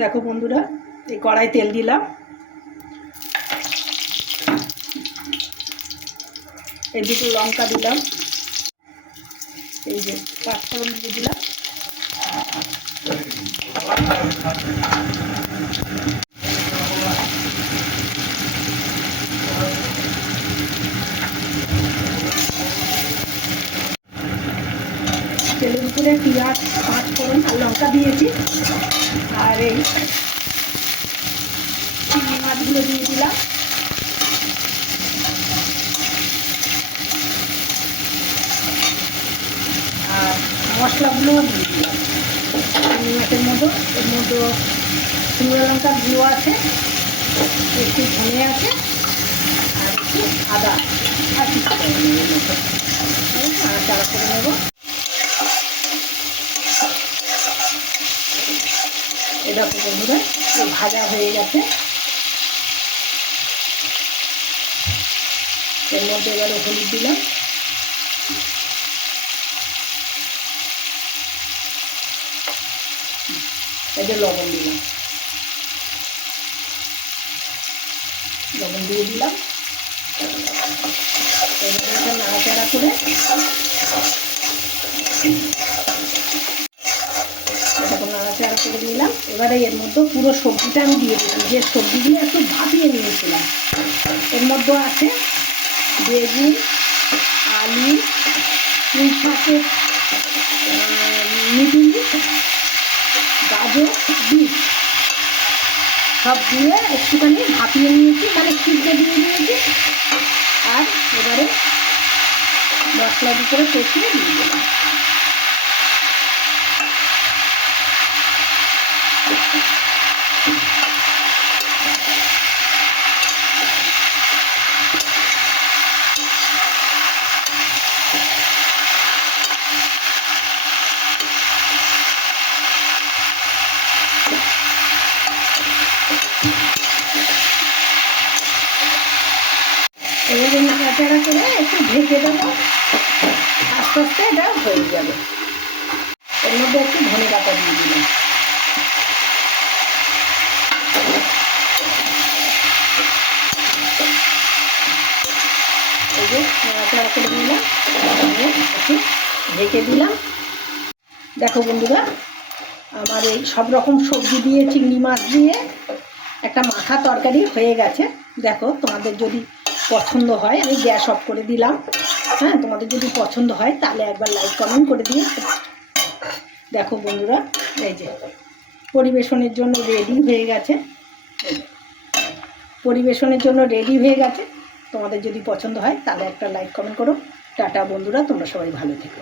দেখো বন্ধুরা, এই কড়াই তেল দিলাম। এই দুটো লঙ্কা দিলাম। এই যে পাঁচফোড়ন দিয়ে দিলাম। তেলের উপরে পেঁয়াজ, পাঁচফোড়ন আর লঙ্কা দিয়েছি। আর এই চিংড়ি মাছগুলো দিয়ে দিলাম। আর মশলাগুলোও দিয়ে দিলাম। চিংড়ি মাছের মতো, এর মধ্যে শুকনো লঙ্কার গুঁড়ো আছে, একটু ধনে আছে, আর একটু আদা আর কিছু করে নেব এর মধ্যে নাড়াচাড়া করে নেব এটা বন্ধুরা ভাজা হয়ে গেছে। এর মধ্যে এবারে হলুদ দিলাম। যে লবণ দিলাম। লবণ দিয়ে দিলাম। এবারে নাড়াচাড়া করে নাড়াচাড়া করে নিলাম। এবারে এর মধ্যে পুরো সবজিটা আমি দিয়ে দিলাম। যে সবজিগুলো একটু ভাপিয়ে নিয়েছিলাম, এর মধ্যে আছে বেগুন, আলু, পুঁই শাকের মিটুলি গাজর, বিট। সব দিয়ে একটুখানি ভাপিয়ে নিয়েছি মানে সিদ্ধ দিয়ে দিয়েছি। আর এবারে মশলা করে কষিয়ে দিয়ে দিলাম এবারে নাড়াচাড়া করে ঢেকে দেবো। আস্তে আস্তে এটা হয়ে যাবে। এর মধ্যে একটু ধনে পাতা দিয়ে দিলাম। এই যে নাড়াচাড়া করে দিলাম। একটু ঢেকে দিলাম। দেখো বন্ধুরা, আমার এই সব রকম সবজি দিয়ে, চিংড়ি মাছ দিয়ে একটা মাখা তরকারি হয়ে গেছে। দেখো তোমাদের যদি পছন্দ হয়, আমি গ্যাস অফ করে দিলাম। হ্যাঁ তোমাদের যদি পছন্দ হয়, তাহলে একবার লাইক, কমেন্ট করে দিও। দেখো বন্ধুরা, এই যে পরিবেশনের জন্য রেডি হয়ে গেছে। পরিবেশনের জন্য রেডি হয়ে গেছে। তোমাদের যদি পছন্দ হয়, তাহলে একটা লাইক, কমেন্ট করো। টাটা বন্ধুরা, তোমরা সবাই ভালো থেকো।